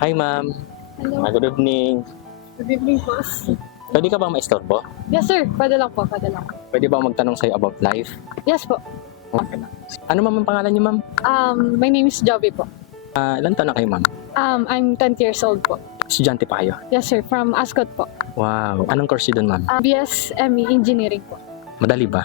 Hi ma'am. Hello. Good evening. Good evening, boss. Pwede ka bang maistorbo? Yes, sir. Pwede lang po. Pwede lang. Pwede bang magtanong sa'yo about life? Yes po. Okay lang. Ano ma'am ang pangalan niyo ma'am? My name is Joby po. Ilan taon na kayo ma'am? I'm 20 years old po. Estudyante pa kayo? Yes, sir. From Ascot po. Wow. Anong course yun doon ma'am? BSME Engineering po. Madali ba?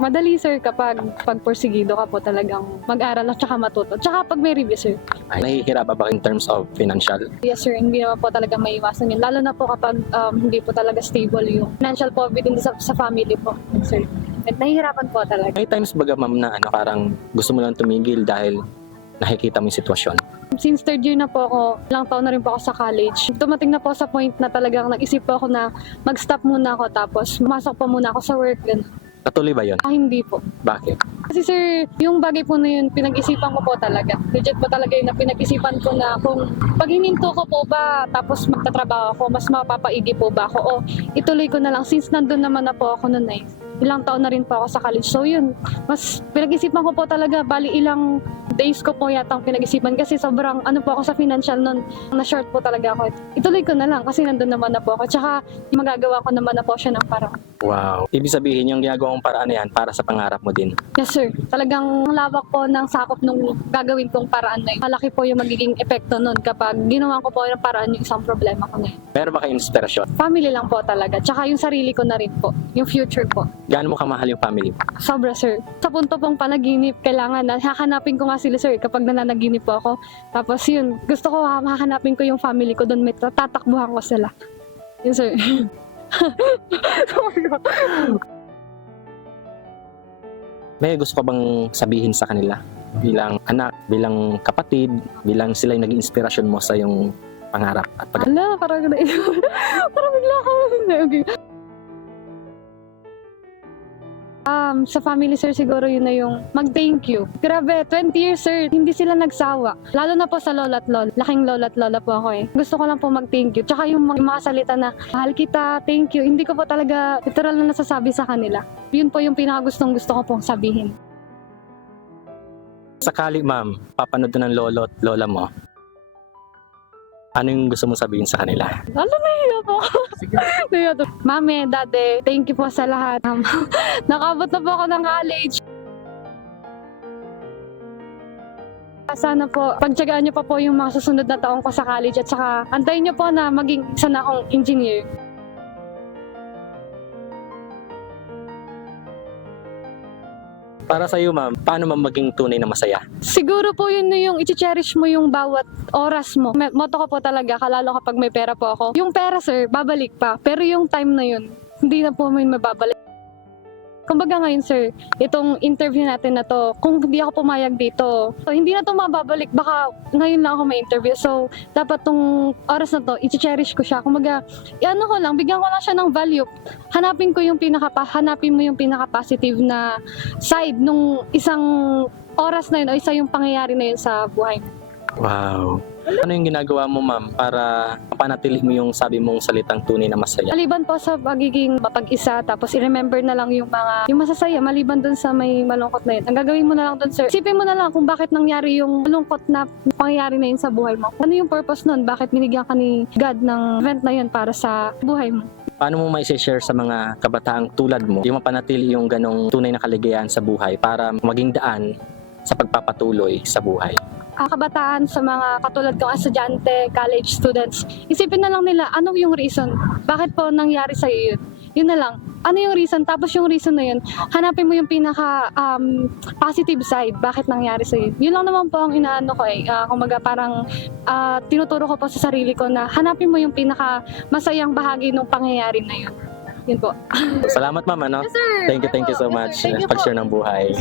Madali, sir, kapag pagporsigido ka po talagang mag-aral at saka matuto. Tsaka pag may review, sir. Ay, nahihirap ba in terms of financial? Yes, sir. Hindi naman po talaga maiwasan yun. Lalo na po kapag hindi po talaga stable yung financial poverty sa family po, sir. At nahihirapan po talaga. May times baga ma'am na parang gusto mo lang tumigil dahil nakikita mo yung sitwasyon. Since third year na po ako, ilang taon na rin po ako sa college. Dumating na po sa point na talagang nag-isip po ako na mag-stop muna ako tapos pumasok po muna ako sa work. Ganun. Natuloy ba yun? Hindi po. Bakit? Kasi sir, yung bagay po na yun, pinag-isipan ko po talaga. Legit po talaga yun na pinag-isipan ko na kung pag hininto ko po ba, tapos magtatrabaho ako, mas mapapaigi po ba ako o ituloy ko na lang since nandun naman na po ako nun eh. Ilang taon na rin po ako sa college. So yun, mas pinag-isipan ko po talaga, bali ilang days ko po yatang pinag-isipan kasi sobrang ano po ako sa financial nun, na short po talaga ako. Ituloy ko na lang kasi nandun naman na po ako. Tsaka magagawa ko naman na po siya ng parang. Wow. Ibig sabihin yung ginagawa mong paraan na yan para sa pangarap mo din. Yes sir, talagang lawak po ng sakop nung gagawin kong paraan na yun. Malaki po yung magiging epekto nun kapag ginawa ko po yung paraan yung isang problema ko na yun. Meron ba kayong inspirasyon? Family lang po talaga, tsaka yung sarili ko na rin po, yung future po. Gaano mo kamahal yung family mo? Sobra sir. Sa punto pong panaginip, kailangan na hahanapin ko nga sila sir kapag nananaginip po ako. Tapos yun, gusto ko hahanapin ko yung family ko doon, may tatakbuhan ko sila. Yun sir. May gusto ka bang sabihin sa kanila? Bilang anak, bilang kapatid, bilang sila yung naging inspirasyon mo sa yung pangarap at pag... Ala, parang parang bigla ako. Okay. Sa family sir siguro yun na yung mag-thank you. Grabe, 20 years sir, hindi sila nagsawa. Lalo na po sa lola at lola. Laking lola at lola po ako eh. Gusto ko lang po mag-thank you. Tsaka yung mga salita na, mahal kita, thank you. Hindi ko po talaga literal na nasasabi sa kanila. Yun po yung pinakagustong gusto ko pong sabihin. Sakali ma'am, papanood na ng lolo at lola mo, ano yung gusto mo sabihin sa kanila? Nahiya po ako. Nahiya to. Mami, dade, thank you po sa lahat. Nakabot na po ako ng college. Sana po, pagtyagaan niyo pa po yung mga susunod na taong ko sa college at saka antayin niyo po na maging isa na akong engineer. Para sa iyo ma'am, paano maging tunay na masaya? Siguro po yun na yung i-cherish mo yung bawat oras mo. Motto ko po talaga, kalalo kapag may pera po ako. Yung pera sir, babalik pa. Pero yung time na yun, hindi na po may mababalik. Kumbaga ngayon sir, itong interview natin na to, kung hindi ako pumayag dito, so hindi na to mababalik, baka ngayon lang ako may interview. So, dapat tong oras na to, i-cherish ko siya. Kumbaga, ano ko lang, bigyan ko lang siya ng value. Hanapin mo yung pinaka-positive na side nung isang oras na yun o isa yung pangyayari na yun sa buhay mo. Wow. Ano yung ginagawa mo ma'am para mapanatili mo yung sabi mong salitang tunay na masaya? Maliban po sa pagiging mapag-isa, tapos i-remember na lang yung masasaya, maliban dun sa may malungkot na yun. Ang gagawin mo na lang dun, sir, isipin mo na lang kung bakit nangyari yung malungkot na pangyayari na yun sa buhay mo. Ano yung purpose nun? Bakit binigyan ka ni God ng event na yun para sa buhay mo? Paano mo mai-share sa mga kabataang tulad mo yung mapanatili yung ganong tunay na kaligayahan sa buhay para maging daan sa pagpapatuloy sa buhay? Kabataan sa mga katulad kong estudyante, college students, isipin na lang nila ano yung reason, bakit po nangyari sa'yo yun. Yun na lang, ano yung reason, tapos yung reason na yun, hanapin mo yung pinaka positive side, bakit nangyari sa'yo. Yun lang naman po ang inaano ko eh, kumbaga parang tinuturo ko po sa sarili ko na hanapin mo yung pinaka masayang bahagi ng pangyayari na yun. Yun po. Salamat ma'am, ano? Yes, sir. Thank you so much. Thank you po. Pag-share ng buhay.